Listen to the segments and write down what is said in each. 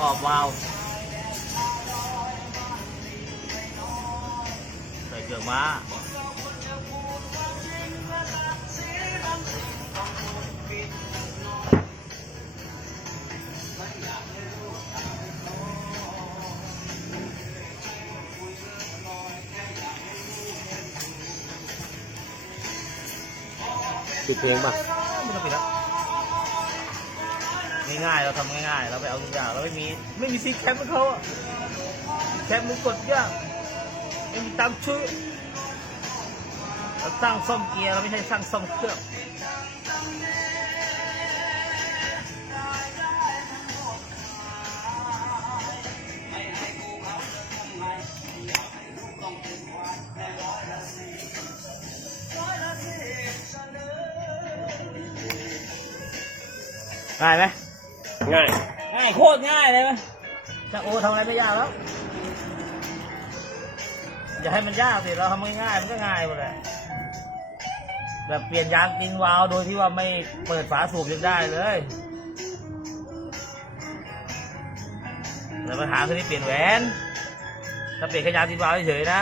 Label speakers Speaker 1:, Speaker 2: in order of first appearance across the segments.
Speaker 1: กรอบวาล์วใส่เครื่องม้า
Speaker 2: ปิดเพลงป่ะ
Speaker 1: ไม่ต้องปิดแล้ว ง่ายๆ เราทำง่ายๆ เราไปเอาทุกอย่าง เราไม่มี ไม่มีซีแคมป์ให้เขาอะแคมป์มึงกดยากไม่มีตามชื่อ เราสร้างซ่อมเกียร์ เราไม่ใช่สร้างซ่อมเครื่องง่ายไหม
Speaker 2: ง่าย
Speaker 1: ง่ายโคตรง่ายเลยไหมช่างโอทำอะไรไม่ยากแล้ว อย่าให้มันยากสิเราทำง่ายๆมันก็ง่ายหมดเลยแบบเปลี่ยนยางกินวาล์วโดยที่ว่าไม่เปิดฝาสูบยังได้เลยแต่ปัญหาคือที่เปลี่ยนแหวนถ้าเปลี่ยนแค่ยางกินวาล์วเฉยๆนะ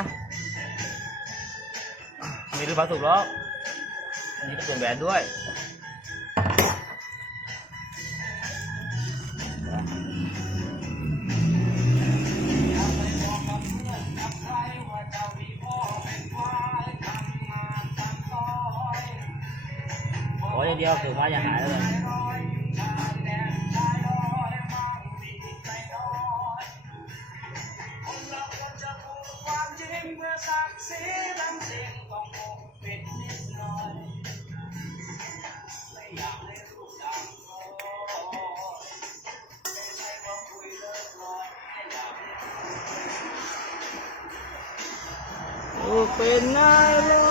Speaker 1: มีรูปฝาสูบหรอกอันนี้ต้องเปลี่ยนแหวนด้วย เดียวคือว่าอย่าหายเลยโอ้เป็นไงเลย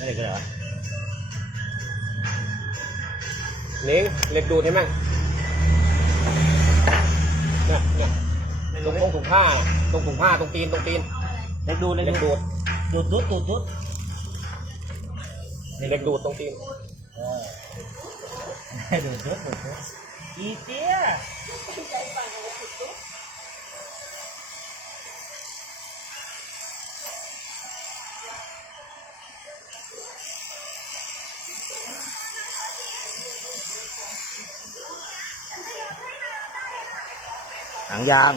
Speaker 1: ไม่ได้ก็เหรอ
Speaker 2: เล้งเหล็กดูดใช่ไหมเนี่ยเนี่ย
Speaker 1: ไม่
Speaker 2: ตร
Speaker 1: รู้
Speaker 2: งตรงถุงผ้าตรงถุงผ้าตรงตีนตรงตีน
Speaker 1: เล็กดูเล็ก
Speaker 2: เหล็ก
Speaker 1: ดู
Speaker 2: ดูด
Speaker 1: ดูดดุดดูดดุด
Speaker 2: เหล็กดูดตรงตีน
Speaker 1: เออดูดดุดดูดดุดอีเตี้ย หางยาง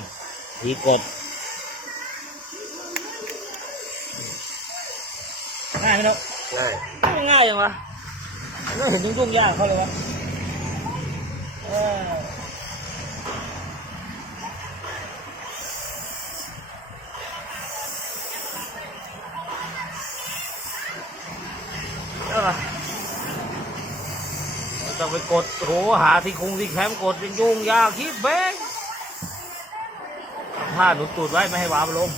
Speaker 1: ทีกดง่ายไหมเนาะ
Speaker 2: ง่าย
Speaker 1: ไม่ง่ายยังวะไม่เห็นยุ่งๆยากเขาเลยวะเออเออไม่ต้องไปกดโหหาที่คุงที่แคมป์กดยังยุ่งยากคิดเบ้ง ผ้าหนุนตูดไว้ไม่ให้วาบลม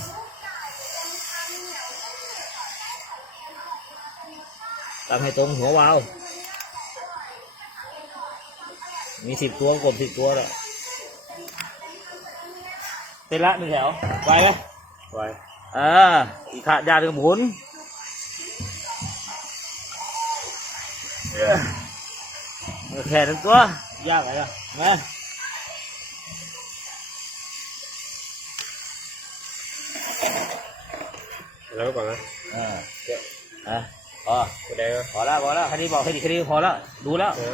Speaker 1: ตั้งให้ตรงหัววาล์วมีสิบตัวกบสิบตัวแล้วเป็นละหนึ่งแถวไวไหม
Speaker 2: ไว้
Speaker 1: เอออีกขาดยาถึงหมุนเออแค่หนึ่งตัวยากอะไรอะมา
Speaker 2: แล้วก็ก่อนนะ
Speaker 1: เอออะพอ
Speaker 2: แสดงว่า
Speaker 1: พอแล้วพอแล้วแค่นี้บอกแค่นี้แค่นี้พอแล้วดูแล้ว
Speaker 2: เออ